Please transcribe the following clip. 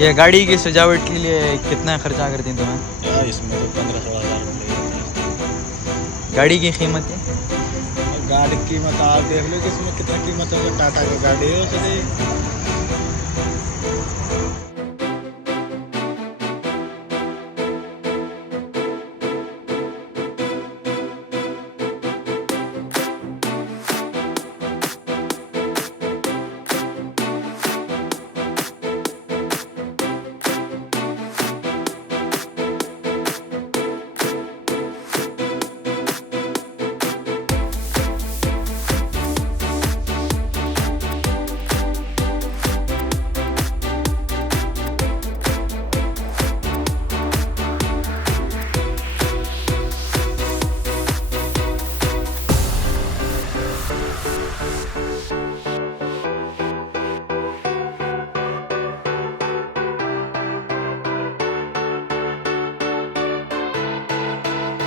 ये गाड़ी की सजावट के लिए कितना खर्चा करती हैं तुम्हें? यार इसमें तो 15-16 हज़ार रुपये। गाड़ी की कीमत है? गाड़ी की कीमत आप देख लो कि इसमें कितना कीमत होगा। टाटा की गाड़ी है उसकी